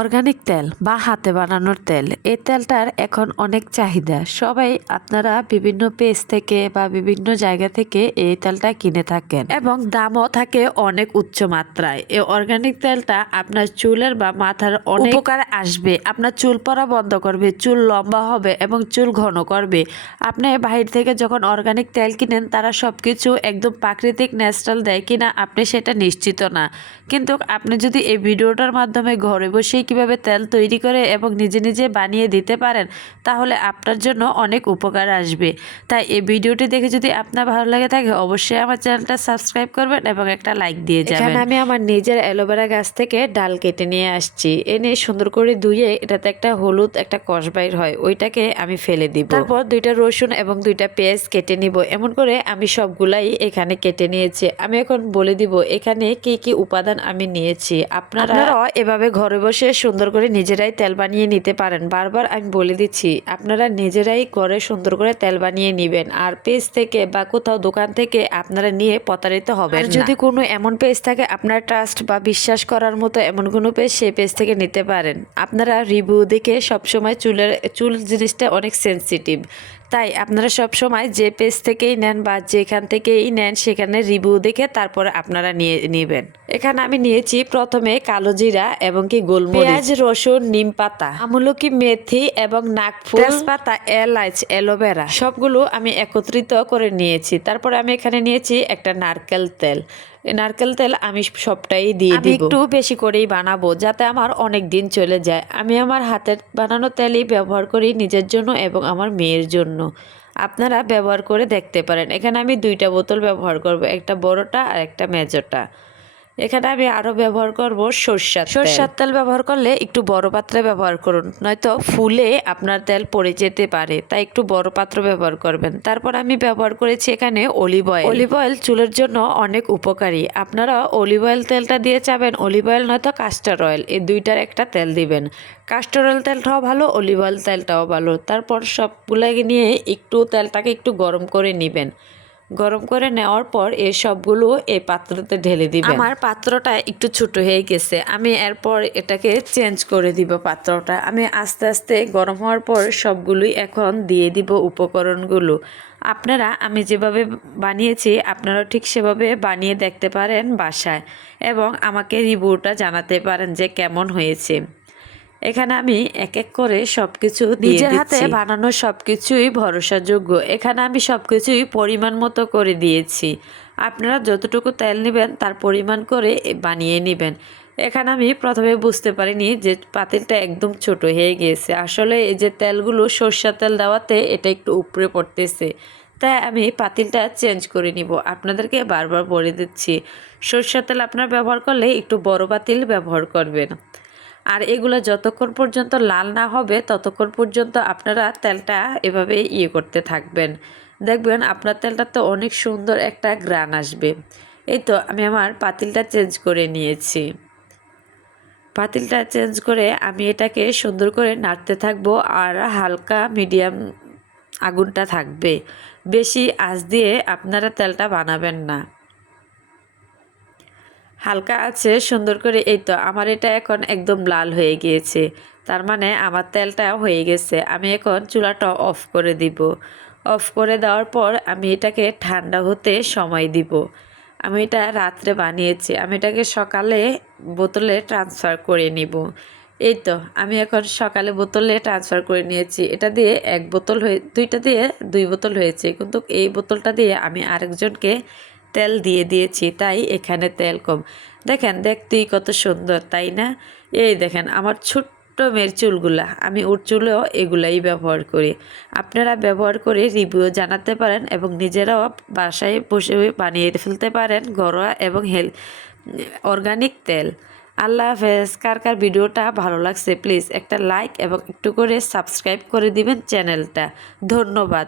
Organic তেল বা হাতে বানানোর তেল, এই তেলটার এখন অনেক চাহিদা। সবাই আপনারা বিভিন্ন পেজ থেকে বা বিভিন্ন জায়গা থেকে এই তেলটা কিনে থাকেন এবং দামও থাকে অনেক উচ্চ মাত্রায়। এই অর্গানিক তেলটা আপনার চুলের বা মাথার অনেক উপকার আসবে। আপনার চুল পড়া বন্ধ করবে, চুল লম্বা হবে এবং চুল ঘন করবে। আপনি বাহির থেকে যখন অর্গানিক তেল কিনেন তারা সবকিছু একদম প্রাকৃতিক ন্যাচারাল দেয় কিনা আপনি সেটা নিশ্চিত না। কিন্তু আপনি যদি এই ভিডিওটার মাধ্যমে ঘরে বসেই কিভাবে তেল তৈরি করে এবং নিজে নিজে বানিয়ে দিতে পারেন, তাহলে আপনার জন্য অনেক উপকার আসবে। তাই এই ভিডিওটি দেখে যদি আপনার ভালো লাগে থাকে অবশ্যই আমার চ্যানেলটা সাবস্ক্রাইব করবেন এবং একটা লাইক দিয়ে যাবেন। এখানে আমি আমার নিজের অ্যালোভেরা গাছ থেকে ডাল কেটে নিয়ে আসছি, এনে সুন্দর করে ধুয়ে এটাতে একটা হলুদ একটা কষ বাইর হয়, ওইটাকে আমি ফেলে দিব। তারপর 2টা রসুন এবং 2টা পেঁয়াজ কেটে নিব। এমন করে আমি সবগুলাই এখানে কেটে নিয়েছি। আমি এখন বলে দিব এখানে কি কি উপাদান আমি নিয়েছি। আপনারাও এভাবে ঘরে বসে সুন্দর করে নিজেরাই তেল বানিয়ে নিতে পারেন। বারবার আমি বলে দিচ্ছি আপনারা নিজেরাই ঘরে সুন্দর করে তেল বানিয়ে নেবেন, আর পেজ থেকে বা কোথাও দোকান থেকে আপনারা নিয়ে প্রতারিত হবেন না। যদি কোনো এমন পেজ থাকে আপনার ট্রাস্ট বা বিশ্বাস করার মতো এমন কোনো পেজ, সেই পেজ থেকে নিতে পারেন। আপনারা রিভিউ দেখে সবসময় চুল জিনিসটা অনেক সেন্সিটিভ, তাই আপনারা সবসময় যে পেজ থেকেই নেন বা যেখান থেকেই নেন সেখানে রিভিউ দেখে তারপরে আপনারা নিয়ে নেবেন। এখানে আমি নিয়েছি প্রথমে কালো জিরা এবং কি গোলমরিচ, পেঁয়াজ, রসুন, নিম পাতা, আমলকি, মেথি এবং নাকফুল, তেজপাতা, এলাচ, অ্যালোভেরা সবগুলো আমি একত্রিত করে নিয়েছি। তারপরে আমি এখানে নিয়েছি একটা নারকেল তেল। নারকেল তেল আমি সবটাই দিয়ে দিব। একটু বেশি করেই বানাবো যাতে আমার অনেক দিন চলে যায়। আমি আমার হাতের বানানো তেলই ব্যবহার করি নিজের জন্য এবং আমার মেয়ের জন্য। আপনারা ব্যবহার করে দেখতে পারেন। এখানে আমি 2টা বোতল ব্যবহার করব, একটা বড়টা আর একটা মেজোটা। এখানে আমি আরও ব্যবহার করব সরষার তেল ব্যবহার করলে একটু বড় পাত্রে ব্যবহার করুন, নয়তো ফুলে আপনার তেল পড়ে যেতে পারে, তাই একটু বড় পাত্র ব্যবহার করবেন। তারপর আমি ব্যবহার করেছি এখানে অলিভ অয়েল। অলিভ অয়েল চুলের জন্য অনেক উপকারী। আপনারা অলিভ অয়েল তেলটা দিয়ে চাবেন, অলিভ অয়েল নয়তো কাস্টার অয়েল, এই 2টার একটা তেল দিবেন। কাস্টার অয়েল তেলটাও ভালো, অলিভ অয়েল তেলটাও ভালো। তারপর সবগুলোকে নিয়ে একটু তেলটাকে একটু গরম করে নেবেন। গরম করে নেওয়ার পর এই সবগুলো এই পাত্রতে ঢেলে দিবেন। আমার পাত্রটা একটু ছোট হয়ে গেছে, আমি এরপর এটাকে চেঞ্জ করে দিব পাত্রটা। আমি আস্তে আস্তে গরম হওয়ার পর সবগুলোই এখন দিয়ে দিব উপকরণগুলো। আপনারা আমি যেভাবে বানিয়েছি আপনারা ঠিক সেভাবে বানিয়ে দেখতে পারেন বাসায় এবং আমাকে রিভিউটা জানাতে পারেন যে কেমন হয়েছে। এখানে আমি এক এক করে সবকিছু নিজের হাতে বানানো সবকিছুই ভরসাযোগ্য। এখানে আমি সবকিছুই পরিমাণ মতো করে দিয়েছি। আপনারা যতটুকু তেল নেবেন তার পরিমাণ করে বানিয়ে নেবেন। এখানে আমি প্রথমে বুঝতে পারিনি যে পাতিলটা একদম ছোট হয়ে গিয়েছে। আসলে এই যে তেলগুলো সরষের তেল দেওয়াতে এটা একটু উপরে পড়তেছে, তাই আমি পাতিলটা চেঞ্জ করে নিব। আপনাদেরকে বারবার বলে দিচ্ছি সরষের তেল আপনারা ব্যবহার করলে একটু বড় পাতিল ব্যবহার করবেন। আর এগুলো যতক্ষণ পর্যন্ত লাল না হবে ততক্ষণ পর্যন্ত আপনারা তেলটা এভাবে করতে থাকবেন। দেখবেন আপনার তেলটা তো অনেক সুন্দর একটা ঘ্রাণ আসবে। এই তো আমি আমার পাতিলটা চেঞ্জ করে নিয়েছি। পাতিলটা চেঞ্জ করে আমি এটাকে সুন্দর করে নাড়তে থাকবো, আর হালকা মিডিয়াম আগুনটা থাকবে। বেশি আঁচ দিয়ে আপনারা তেলটা বানাবেন না, হালকা আছে সুন্দর করে। এই তো আমার এটা এখন একদম লাল হয়ে গিয়েছে, তার মানে আমার তেলটা হয়ে গেছে। আমি এখন চুলাটা অফ করে দিব। অফ করে দেওয়ার পর আমি এটাকে ঠান্ডা হতে সময় দিব। আমি এটা রাত্রে বানিয়েছি, আমি এটাকে সকালে বোতলে ট্রান্সফার করে নিব। এই তো আমি এখন সকালে বোতলে ট্রান্সফার করে নিয়েছি। এটা দিয়ে 1 বোতল হয়ে 2টা দিয়ে 2 বোতল হয়েছে, কিন্তু এই বোতলটা দিয়ে আমি আরেকজনকে তেল দিয়ে দিয়েছি, তাই এখানে তেল কম। দেখেন দেখতেই কত সুন্দর, তাই না? এই দেখেন আমার ছোট্ট মেয়ের চুলগুলা, আমি ওর চুলেও এগুলাই ব্যবহার করি। আপনারা ব্যবহার করে রিভিউ জানাতে পারেন এবং নিজেরাও বাসায় বসে বানিয়ে ফেলতে পারেন ঘরোয়া এবং অর্গানিক তেল। আল্লাহ হাফেজ। কার কার ভিডিওটা ভালো লাগছে প্লিজ একটা লাইক এবং একটু করে সাবস্ক্রাইব করে দিবেন চ্যানেলটা। ধন্যবাদ।